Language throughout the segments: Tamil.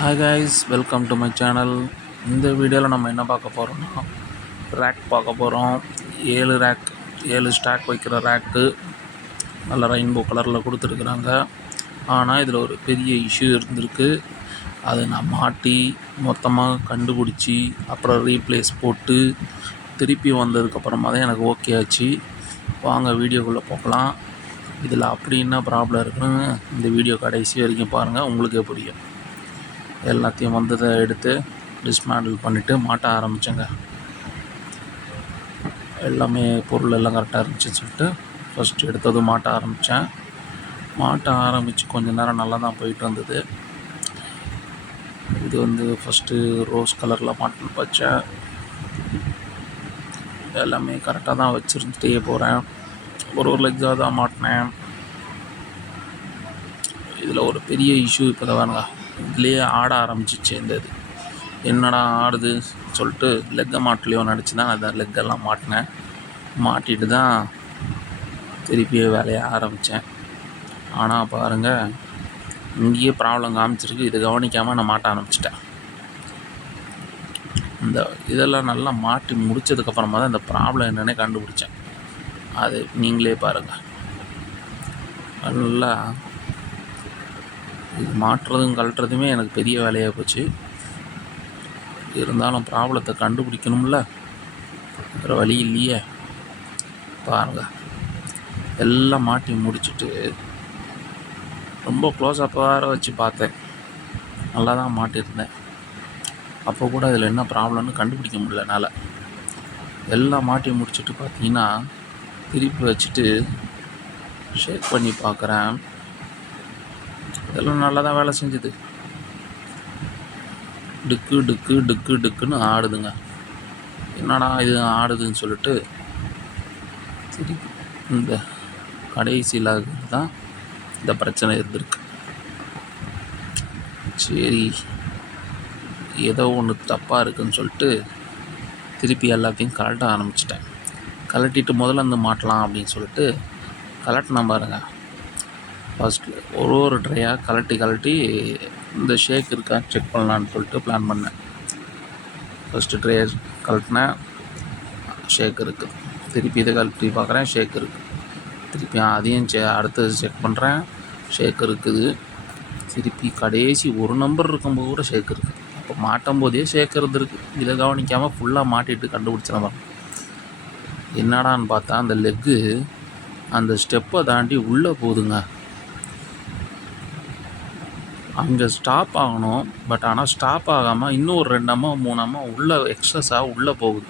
Hi guys welcome to my channel இந்த வீடியோவில் நம்ம என்ன பார்க்க போகிறோம்னா ரேக் பார்க்க போகிறோம் ஏழு ரேக் ஏழு ஸ்டாக் வைக்கிற ரேக்கு நல்ல ரெயின்போ கலரில் கொடுத்துருக்குறாங்க. ஆனால் இதில் ஒரு பெரிய இஷ்யூ இருந்திருக்கு. அதை நான் மாட்டி மொத்தமாக கண்டுபிடிச்சி அப்புறம் ரீப்ளேஸ் போட்டு திருப்பி வந்ததுக்கப்புறமா தான் எனக்கு ஓகே ஆச்சு. வாங்க வீடியோக்குள்ளே போகலாம். இதில் அப்படி என்ன ப்ராப்ளம் இருக்குன்னு இந்த வீடியோ கடைசி வரைக்கும் பாருங்கள் உங்களுக்கே புரியும் எல்லாத்தையும் வந்ததை எடுத்து டிஸ்மேண்டில் பண்ணிவிட்டு மாட்ட ஆரம்பித்தேங்க எல்லாமே பொருள் எல்லாம் கரெக்டாக இருந்துச்சுன்னு சொல்லிட்டு ஃபஸ்ட்டு எடுத்தது மாட்ட ஆரம்பித்தேன் மாட்ட ஆரம்பித்து கொஞ்ச நேரம் நல்லா தான் போயிட்டு வந்தது இது வந்து ஃபஸ்ட்டு ரோஸ் கலரில் மாட்டு வச்சேன். எல்லாமே கரெக்டாக தான் வச்சுருந்துட்டே போகிறேன் ஒரு ஒரு லெக்ஸாக தான் மாட்டினேன். இதில் ஒரு பெரிய இஷ்யூ இப்போ தான் வேணுங்க இதுலேயே ஆட ஆரம்பிச்சிச்சு இந்த இது. என்னடா ஆடுது சொல்லிட்டு லெக்கை மாட்டலையோ நினச்சி தான் அதை லெக்கெல்லாம் மாட்டினேன். மாட்டிட்டு தான் திருப்பி வேலையை ஆரம்பித்தேன் ஆனால் பாருங்கள் இங்கேயே ப்ராப்ளம் காமிச்சிருக்கு. இதை கவனிக்காமல் நான் மாட்ட ஆரம்பிச்சிட்டேன். இந்த இதெல்லாம் நல்லா மாட்டி முடிச்சதுக்கப்புறமா தான் இந்த ப்ராப்ளம் என்னென்னே கண்டுபிடிச்சேன். அது நீங்களே பாருங்கள் நல்லா இது மாட்டுறதும் கழட்டுறதுமே எனக்கு பெரிய வேலையாக போச்சு. இருந்தாலும் ப்ராப்ளத்தை கண்டுபிடிக்கணும்ல. வேறு வழி இல்லையே. பாருங்கள் எல்லாம் மாட்டி முடிச்சுட்டு ரொம்ப க்ளோஸ் அப்போ வேறு வச்சு பார்த்தேன். நல்லா தான் மாட்டியிருந்தேன். அப்போ கூட இதில் என்ன ப்ராப்ளம்னு கண்டுபிடிக்க முடியலனால என்னால். எல்லாம் மாட்டி முடிச்சுட்டு பார்த்தீங்கன்னா திருப்பி வச்சுட்டு ஷேக் பண்ணி பார்க்குறேன். இதெல்லாம் நல்லா தான் வேலை செஞ்சுது. டுக்கு டுக்கு டுக்கு டுக்குன்னு ஆடுதுங்க. என்னடா இது ஆடுதுன்னு சொல்லிட்டு சரி இந்த கடைசியில் தான் இந்த பிரச்சனை இருந்திருக்கு. சரி ஏதோ ஒன்று தப்பாக இருக்குன்னு சொல்லிட்டு திருப்பி எல்லாத்தையும் கலட்ட ஆரம்பிச்சிட்டேன். கலட்டிட்டு முதல்ல வந்து மாட்டலாம் அப்படின்னு சொல்லிட்டு கலட்டினா பாருங்கள் ஃபஸ்ட்டு ஒரு ஒரு ட்ரையாக கலட்டி கலட்டி இந்த ஷேக் இருக்கா செக் பண்ணலான்னு சொல்லிட்டு பிளான் பண்ணேன். ஃபஸ்ட்டு ட்ரே கலட்டினேன் ஷேக் இருக்குது திருப்பி இதை கழட்டி பார்க்குறேன் ஷேக் இருக்குது திருப்பி அதையும் செ அடுத்தது செக் பண்ணுறேன் ஷேக் இருக்குது. திருப்பி கடைசி ஒரு நம்பர் இருக்கும்போது கூட ஷேக் இருக்குது அப்போ மாட்டும் போதே ஷேக் இருந்திருக்கு இதை கவனிக்காமல் ஃபுல்லாக மாட்டிட்டு கண்டுபிடிச்சிடலாம் என்னடான்னு பார்த்தா அந்த லெக்கு அந்த ஸ்டெப்பை தாண்டி உள்ளே போகுதுங்க அங்கே ஸ்டாப் ஆகணும் பட் ஆனால் ஸ்டாப் ஆகாமல் இன்னும் ஒரு ரெண்டு அம்மா மூணு அம்மா உள்ளே எக்ஸஸாக உள்ளே போகுது.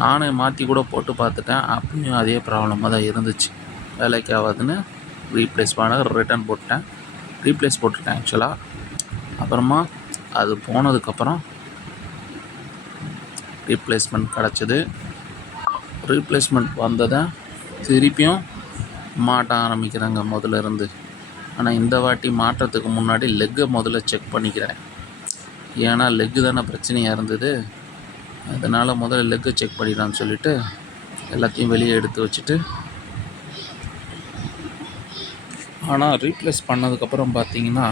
நானே மாற்றி கூட போட்டு பார்த்துட்டேன் அப்பயும் அதே ப்ராப்ளமாக தான் இருந்துச்சு. வேலைக்கு ஆகாதுன்னு ரீப்ளேஸ் பண்ண ரிட்டர்ன் போட்டேன் ரீப்ளேஸ் போட்டுட்டேன் ஆக்சுவலாக அப்புறமா அது போனதுக்கப்புறம் ரீப்ளேஸ்மெண்ட் கிடச்சிது. ரீப்ளேஸ்மெண்ட் வந்ததை திருப்பியும் மாட்ட ஆரம்பிக்கிறாங்க முதல்ல இருந்து. ஆனால் இந்த வாட்டி மாட்டுறதுக்கு முன்னாடி லெக்கை முதல்ல செக் பண்ணிக்கிறேன். ஏன்னா லெக்கு தானே பிரச்சனையாக இருந்தது. அதனால் முதல்ல லெக்கை செக் பண்ணிடலாம்னு சொல்லிவிட்டு எல்லாத்தையும் வெளியே எடுத்து வச்சுட்டு. ஆனால் ரீப்ளேஸ் பண்ணதுக்கப்புறம் பார்த்தீங்கன்னா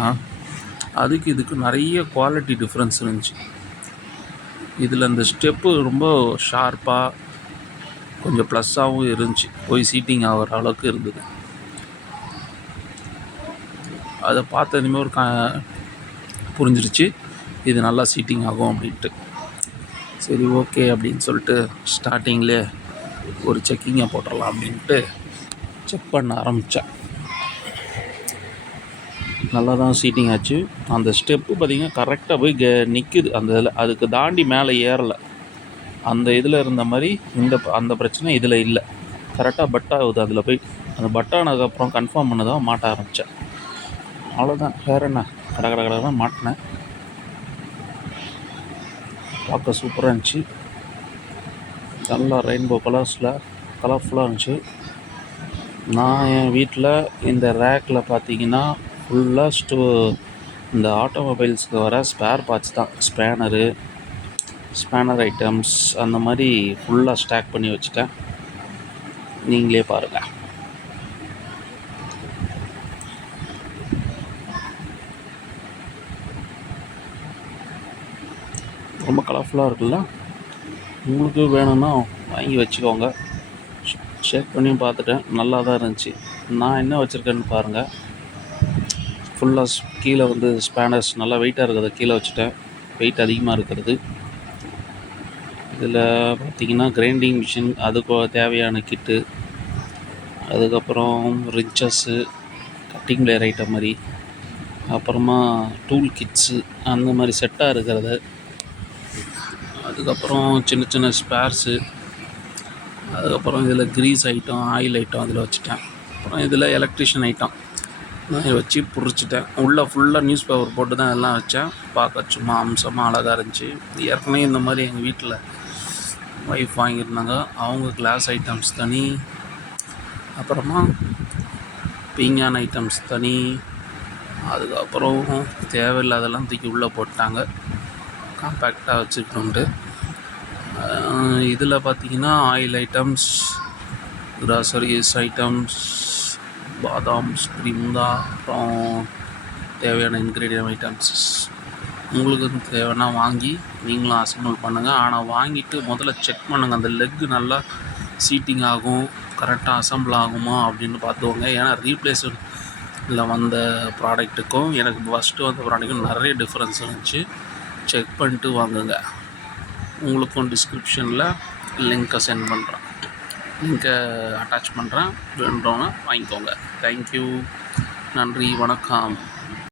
அதுக்கு இதுக்கு நிறைய குவாலிட்டி டிஃப்ரென்ஸ் இருந்துச்சு. இதில் இந்த ஸ்டெப்பு ரொம்ப ஷார்ப்பாக கொஞ்சம் ப்ளஸ்ஸாகவும் இருந்துச்சு. போய் சீட்டிங் ஆகிற அளவுக்கு இருந்தது. அதை பார்த்ததுமே ஒரு கா புரிஞ்சிருச்சு இது நல்லா சீட்டிங் ஆகும் அப்படின்ட்டு. சரி ஓகே அப்படின்னு சொல்லிட்டு ஸ்டார்டிங்லே ஒரு செக்கிங்கை போட்டுடலாம் அப்படின்ட்டு செக் பண்ண ஆரம்பித்தேன் நல்லா தான் சீட்டிங் ஆச்சு. அந்த ஸ்டெப்பு பார்த்திங்கன்னா கரெக்டாக போய் கே நிற்குது அந்த இதில் அதுக்கு தாண்டி மேலே ஏறலை. அந்த இதில் இருந்த மாதிரி இந்த அந்த பிரச்சனை இதில் இல்லை. கரெக்டாக பட் ஆகுது. அதில் போய் அந்த பட் ஆனதுக்கப்புறம் கன்ஃபார்ம் பண்ணதான் மாட்ட ஆரம்பித்தேன் அவ்வளோதான் வேறு என்ன? கடை கடை கடை மாட்டினேன். பார்க்க சூப்பராக இருந்துச்சு. நல்லா ரெயின்போ கலர்ஸில் கலர்ஃபுல்லாக இருந்துச்சு. நான் என் வீட்டில் இந்த ரேக்கில் பார்த்தீங்கன்னா ஃபுல்லாக ஸ்டோ இந்த ஆட்டோமொபைல்ஸ்க்கு வர ஸ்பேர் பார்ட்ஸ் தான். ஸ்பேனரு ஸ்பேனர் ஐட்டம்ஸ் அந்த மாதிரி ஃபுல்லாக ஸ்டாக் பண்ணி வச்சுட்டேன். நீங்களே பாருங்கள் ரொம்ப கலர்ஃபுல்லாக இருக்குல்ல? உங்களுக்கு வேணும்னா வாங்கி வச்சுக்கோங்க. ஷேக் பண்ணியும் பார்த்துட்டேன். நல்லா தான் இருந்துச்சு. நான் என்ன வச்சுருக்கேன்னு பாருங்கள் ஃபுல்லாக கீழே வந்து ஸ்பேனர்ஸ் நல்லா வெயிட்டாக இருக்கிறத கீழே வச்சுட்டேன். வெயிட் அதிகமாக இருக்கிறது. இதில் பார்த்திங்கன்னா கிரைண்டிங் மிஷின் அதுக்கு தேவையான கிட்டு அதுக்கப்புறம் ரிச்சஸ்ஸு கட்டிங் பிளேயர் ஐட்டம் மாதிரி. அப்புறமா டூல் கிட்ஸு அந்த மாதிரி செட்டாக இருக்கிறது அதுக்கப்புறம் சின்ன சின்ன ஸ்பேர்ஸு அதுக்கப்புறம் இதில் க்ரீஸ் ஐட்டம் ஆயில் ஐட்டம் அதில் வச்சுட்டேன். அப்புறம் இதில் எலக்ட்ரிஷியன் ஐட்டம் வச்சு புரிச்சிட்டேன் உள்ளே ஃபுல்லாக நியூஸ் பேப்பர் போட்டு தான் எல்லாம் வச்சேன். பார்க்க சும்மா அம்சமாக அழகாக இருந்துச்சு. ஏற்கனவே இந்த மாதிரி எங்கள் வீட்டில் ஒய்ஃப் வாங்கியிருந்தாங்க. அவங்க கிளாஸ் ஐட்டம்ஸ் தனி. அப்புறமா பீங்கான் ஐட்டம்ஸ் தனி. அதுக்கப்புறம் தேவையில்லாதெல்லாம் தூக்கி உள்ளே போட்டாங்க காம்பேக்டாக வச்சுக்கிட்டு இதில் பார்த்தீங்கன்னா ஆயில் ஐட்டம்ஸ் கிராசரிஸ் ஐட்டம்ஸ் பாதாம் ஸ்க்ரீம் தான் அப்புறம் தேவையான இன்க்ரீடியன் ஐட்டம்ஸ் உங்களுக்கு தேவைன்னா வாங்கி நீங்களும் அசம்பிள் பண்ணுங்கள் ஆனால் வாங்கிட்டு முதல்ல செக் பண்ணுங்கள் அந்த லெக்கு நல்லா சீட்டிங் ஆகும் கரெக்டாக அசம்பிள் ஆகுமா அப்படின்னு பார்த்துக்கோங்க. ஏன்னா ரீப்ளேஸ்மெண்ட்டில் வந்த ப்ராடக்ட்டுக்கும் எனக்கு ஃபஸ்ட்டு வந்த ப்ராடக்ட்டுக்கும் நிறைய டிஃப்ரென்ஸ் இருந்துச்சு. செக் பண்ணிட்டு வாங்குங்க. உங்களுக்கும் டிஸ்கிரிப்ஷனில் லிங்க்கை சென்ட் பண்ணுறேன் லிங்க்கை அட்டாச் பண்ணுறேன் வேண்டுறவங்க வாங்கிக்கோங்க. தேங்க்யூ நன்றி. வணக்கம்.